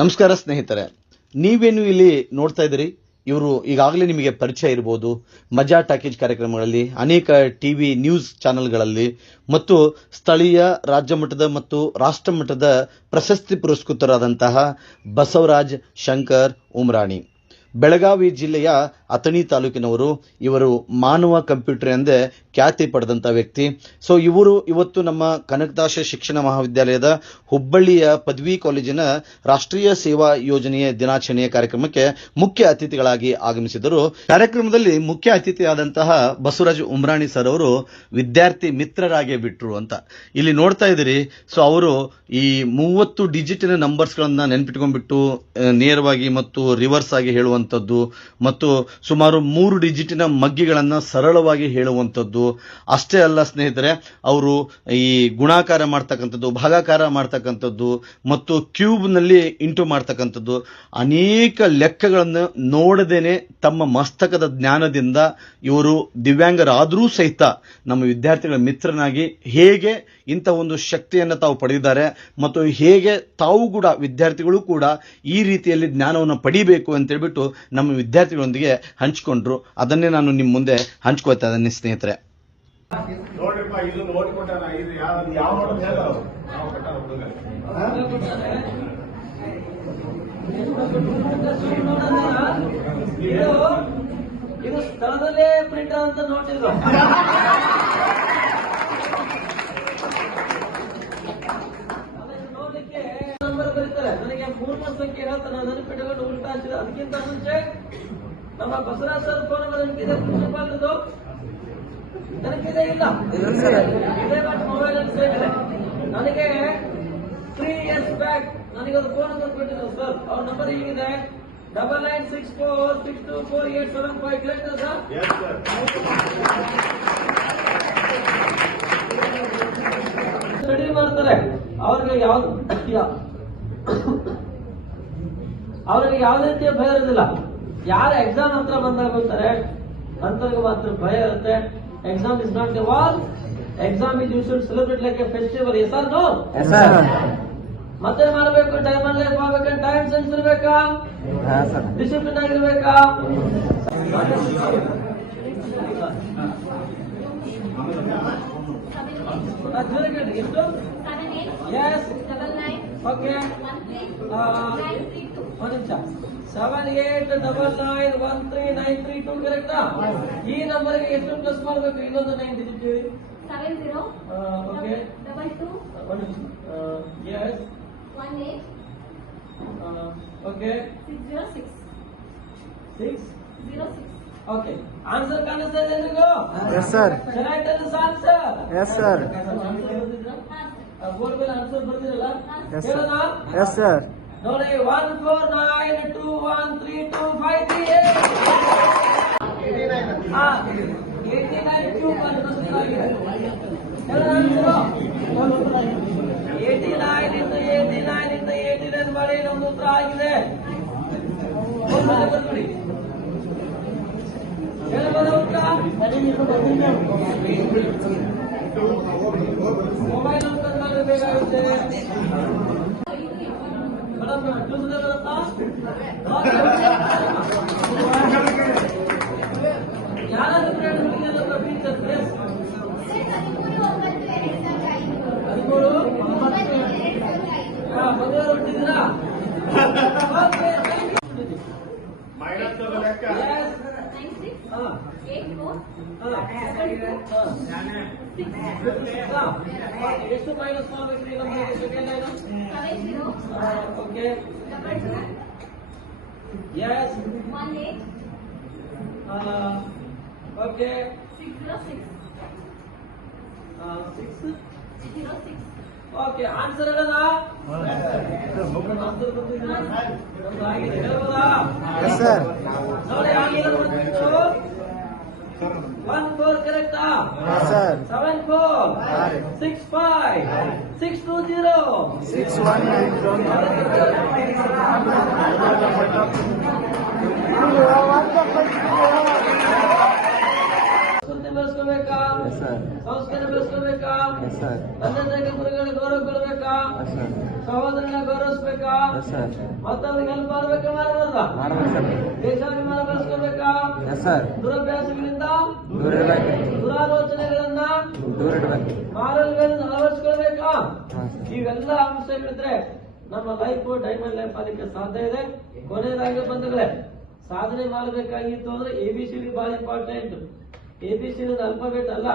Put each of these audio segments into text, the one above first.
ನಮಸ್ಕಾರ ಸ್ನೇಹಿತರೆ, ನೀವೇನು ಇಲ್ಲಿ ನೋಡ್ತಾ ಇದ್ದೀರಿ, ಇವರು ಈಗಾಗಲೇ ನಿಮಗೆ ಪರಿಚಯ ಇರಬಹುದು. ಮಜಾ ಟಾಕೀಸ್ ಕಾರ್ಯಕ್ರಮಗಳಲ್ಲಿ, ಅನೇಕ ಟಿವಿ ನ್ಯೂಸ್ ಚಾನೆಲ್ಗಳಲ್ಲಿ ಮತ್ತು ಸ್ಥಳೀಯ ರಾಜ್ಯ ಮಟ್ಟದ ಮತ್ತು ರಾಷ್ಟ್ರ ಮಟ್ಟದ ಪ್ರಶಸ್ತಿ ಪುರಸ್ಕೃತರಾದಂತಹ ಬಸವರಾಜ್ ಶಂಕರ್ ಉಮ್ರಾಣಿ. ಬೆಳಗಾವಿ ಜಿಲ್ಲೆಯ ಅಥಣಿ ತಾಲೂಕಿನವರು. ಇವರು ಮಾನವ ಕಂಪ್ಯೂಟರ್ ಎಂದೇ ಖ್ಯಾತಿ ಪಡೆದಂತ ವ್ಯಕ್ತಿ. ಸೊ ಇವರು ಇವತ್ತು ನಮ್ಮ ಕನಕದಾಸ ಶಿಕ್ಷಣ ಮಹಾವಿದ್ಯಾಲಯದ ಹುಬ್ಬಳ್ಳಿಯ ಪದವಿ ಕಾಲೇಜಿನ ರಾಷ್ಟ್ರೀಯ ಸೇವಾ ಯೋಜನೆಯ ದಿನಾಚರಣೆಯ ಕಾರ್ಯಕ್ರಮಕ್ಕೆ ಮುಖ್ಯ ಅತಿಥಿಗಳಾಗಿ ಆಗಮಿಸಿದರು. ಕಾರ್ಯಕ್ರಮದಲ್ಲಿ ಮುಖ್ಯ ಅತಿಥಿಯಾದಂತಹ ಬಸವರಾಜ್ ಉಮ್ರಾಣಿ ಸರ್ ಅವರು ವಿದ್ಯಾರ್ಥಿ ಮಿತ್ರರಾಗೇ ಬಿಟ್ರು ಅಂತ ಇಲ್ಲಿ ನೋಡ್ತಾ ಇದ್ದೀರಿ. ಸೊ ಅವರು ಈ 30 ಡಿಜಿಟಿನ ನಂಬರ್ಸ್ಗಳನ್ನ ನೆನ್ಪಿಟ್ಕೊಂಡ್ಬಿಟ್ಟು ನೇರವಾಗಿ ಮತ್ತು ರಿವರ್ಸ್ ಆಗಿ ಹೇಳುವಂಥದ್ದು ಮತ್ತು ಸುಮಾರು 3 ಡಿಜಿಟಿನ ಮಗ್ಗಿಗಳನ್ನ ಸರಳವಾಗಿ ಹೇಳುವಂಥದ್ದು ಅಷ್ಟೇ ಅಲ್ಲ ಸ್ನೇಹಿತರೆ, ಅವರು ಈ ಗುಣಾಕಾರ ಮಾಡ್ತಕ್ಕಂಥದ್ದು, ಭಾಗಾಕಾರ ಮಾಡ್ತಕ್ಕಂಥದ್ದು ಮತ್ತು ಕ್ಯೂಬ್ ನಲ್ಲಿ ಇಂಟು ಮಾಡ್ತಕ್ಕಂಥದ್ದು ಅನೇಕ ಲೆಕ್ಕಗಳನ್ನು ನೋಡದೇನೆ ತಮ್ಮ ಮಸ್ತಕದ ಜ್ಞಾನದಿಂದ ಇವರು ದಿವ್ಯಾಂಗರಾದರೂ ಸಹಿತ ನಮ್ಮ ವಿದ್ಯಾರ್ಥಿಗಳ ಮಿತ್ರನಾಗಿ ಹೇಗೆ ಇಂಥ ಒಂದು ಶಕ್ತಿಯನ್ನು ತಾವು ಪಡೆದಿದ್ದಾರೆ ಮತ್ತು ಹೇಗೆ ತಾವು ಕೂಡ ವಿದ್ಯಾರ್ಥಿಗಳು ಕೂಡ ಈ ರೀತಿಯಲ್ಲಿ ಜ್ಞಾನವನ್ನು ಪಡಿಬೇಕು ಅಂತ ಹೇಳ್ಬಿಟ್ಟು ನಮ್ಮ ವಿದ್ಯಾರ್ಥಿಗಳೊಂದಿಗೆ ಹಂಚಿಕೊಂಡ್ರು. ಅದನ್ನೇ ನಾನು ನಿಮ್ಮ ಮುಂದೆ ಹಂಚ್ಕೊಳ್ತಾ ಇದ್ದೇನೆ ಸ್ನೇಹಿತರೆ. ಇದು ಸ್ಥಳದಲ್ಲೇ ಪ್ರಿಂಟ್ ಅಂತ ನೋಟಿದ್ರು. ನೋಡ್ಲಿಕ್ಕೆ ನಂಬರ್ ಬರೀತಾರೆ. ನನಗೆ 3ನೇ ಸಂಖ್ಯೆ ಹೇಳ್ತಾನೆ, ನೆನಪಿಟ್ಟುಕೊಂಡು ಉಲ್ಟಾ ಹಚ್ಚಿದ. ಅದಕ್ಕಿಂತ ಮುಂಚೆ ನಮ್ಮ ಬಸವರಾಜ್ ಸರ್ ಫೋನ್ ನಂಬರ್ ನೆನಪಿದೆ. ಪ್ರಿನ್ಸಿಪಾಲ್ದು ನೆನಪಿದೆ ಇಲ್ಲ? ಇದೇ ಬಟ್ ಮೊಬೈಲ್ ಅಲ್ಲಿ ಸೇವ್ ಇದೆ. ನನಗೆ 3 years ಬ್ಯಾಕ್ ನನಗೊಂದು ಫೋನ್ ನಂಬರ್ ಕೊಟ್ಟಿದ್ರು ಸರ್. ಅವ್ರ ನಂಬರ್ ಹೀಗಿದೆ 9964624875. Correct sir? ಸ್ಟಡಿ ಮಾಡ್ತಾರೆ. ಅವ್ರಿಗೆ ಯಾವುದೇ ರೀತಿಯ ಭಯ ಇರೋದಿಲ್ಲ. ಯಾರು ಎಕ್ಸಾಮ್ ಹತ್ರ ಬಂದಾಗ ಹೋಗ್ತಾರೆ ಅಂತವ್ರಿಗೆ ಮಾತ್ರ ಭಯ ಇರುತ್ತೆ. Exam is not a war. Exam is you should celebrate like a festival. Yes or no? ಮತ್ತೆ ಮಾಡಬೇಕು, ಟೈಮಲ್ಲೇ ಮಾಡ್ಬೇಕಂತ ಟೈಮ್ ಸೆನ್ಸ್ ಇರ್ಬೇಕಾ, ಡಿಸಿಪ್ಲಿನ್ ಆಗಿರ್ಬೇಕಾ. ಎಷ್ಟು? ಓಕೆ, ಒಂದು ನಿಮಿಷ. 78991393 ಕರೆಕ್ಟಾ? ಈ ನಂಬರ್ಗೆ ಎಷ್ಟು ಪ್ಲಸ್ ಮಾಡಬೇಕು? ಇನ್ನೊಂದು 9 ಡಿಜಿಟ್ ಹೇಳಿ. 70 okay 22 yes 18 okay 606 606. Okay, answer ಕಾಣಿಸ್ತಾ ಇದೆ ಎಲ್ರಿಗೂ? Yes sir. ಚೆನ್ನಾಗಿ ಆನ್ಸರ್. Yes sir. ಬೋರ್ಡ್ ಮೇಲೆ ಆನ್ಸರ್ ಬರ್ತಿರಲ್ಲ, ಹೇಳೋಣ? Yes sir. ನೋಡಿ, 149213253. 89 ಕ್ಯೂಬ್ ಅಂತ ಆಗಿದೆ. 89 ಮಾಡಿ ನಮ್ದು ಉತ್ತರ ಆಗಿದೆ. ಬರ್ಬಿಡಿ, ಹೇಳ್ಬೋದ ಉತ್ತರ? ಮೊಬೈಲ್ ನಂಬರ್ ಮಾಡಬೇಕಾಗುತ್ತೆ ಮೇಡಮ್. ಬರುತ್ತಾ? ಯಾರಾದ್ರೂ ಫ್ರೆಂಡ್ ಹುಡುಗಿಯಲ್ಲ ಟೀಚರ್ ಪ್ಲೇಸ್ 13 ಮದುವೆ ಹೊಟ್ಟಿದ್ದೀರಾ? ಎಷ್ಟು ಮೈನಸ್ ಮಾಡ್ಬೇಕ್ರಿ ನಮ್ಗೆ? Second line okay. Yes. 18 okay 606 606. Okay, answer ಹೇಳೋಣ? Yes sir. ನೋಡಿ, ಆಗಿದೆ 14 ಕರೆಕ್ಟಾ? Yes sir. 74 65 620 ಬೆಳೆಸ್ಕೋಬೇಕಾ? ಸಂಸ್ಕಾರ ಬೆಳೆಸ್ಕೋಬೇಕಾ? ತಂದೆ ತಾಯಿ ಗುರುಗಳಿಗೆ ಗೌರವ ಕೊಡಬೇಕಾ? ಸಹೋದರನ ಗೌರವಿಸ್ಬೇಕಾ? Yes sir. ಮತ್ತವ್ರಿಗೆ ಹೆಲ್ಪ್ ಮಾಡ್ಬೇಕಾ ಮಾಡಬಾರ್ದ? ಮಾಡ್ಬೇಕು ಸರ್. ದೇಶಾಭಿಮಾನ ಬೆಳೆಸ್ಕೋಬೇಕಾ? Yes sir. ದುರಭ್ಯಾಸಗಳಿಂದ ದೂರ ಇಡ್ಬೇಕು. ದುರಾಲೋಚನೆಗಳನ್ನ ದೂರ ಇಡ್ಬೇಕು. ಮಾರಲ್ಗಳನ್ನು ಅಳವಡಿಸ್ಕೊಳ್ಬೇಕಾ? ಹಾಂ ಸರ್. ಇವೆಲ್ಲ ಅಂಶಗಳಿದ್ರೆ ನಮ್ಮ ಲೈಫ್ ಡೈಮಂಡ್ ಲೈಫ್ ಆಗಲಿಕ್ಕೆ ಸಾಧ್ಯ ಇದೆ. ಕೊನೆಯದಾಗಿ ಬಂಧುಗಳೇ, ಸಾಧನೆ ಮಾಡಬೇಕಾಗಿತ್ತು ಅಂದ್ರೆ ABCD ಬಹಳ ಇಂಪಾರ್ಟೆಂಟ್. ABCD ಅಲ್ಫಾಬೆಟ್ ಅಲ್ಲ.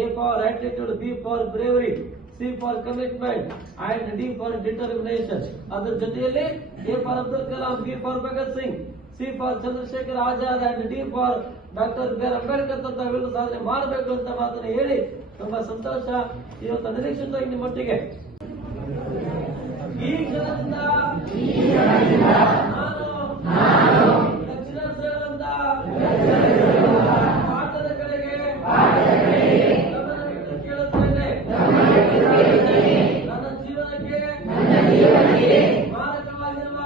A for attitude, B for bravery, C for commitment and D for determination. ಅದ್ರ ಜೊತೆಯಲ್ಲಿ A for Abdul Kalam, B for Bhagat Singh, C for Chandrashekhar Azad and D for doctor B R Ambedkar ತಾವೆಲ್ಲರೂ ಸಾಧನೆ ಮಾಡಬೇಕು ಅಂತ ಮಾತನ್ನು ಹೇಳಿ ತುಂಬಾ ಸಂತೋಷ. ಇವತ್ತು ನಿರೀಕ್ಷಿತ ಇನ್ನು ಮಟ್ಟಿಗೆ ಈ ಕ್ಷಣದಿಂದ ನಾನು ದಕ್ಷಿಣ ಸೇರುವಂತ ಪಾಠದ ಕಡೆಗೆ ಗಮನವಿಟ್ಟು ಕೇಳುತ್ತೇನೆ. ನನ್ನ ಜೀವನಕ್ಕೆ ಮಾರಕವಾಗಿರುವ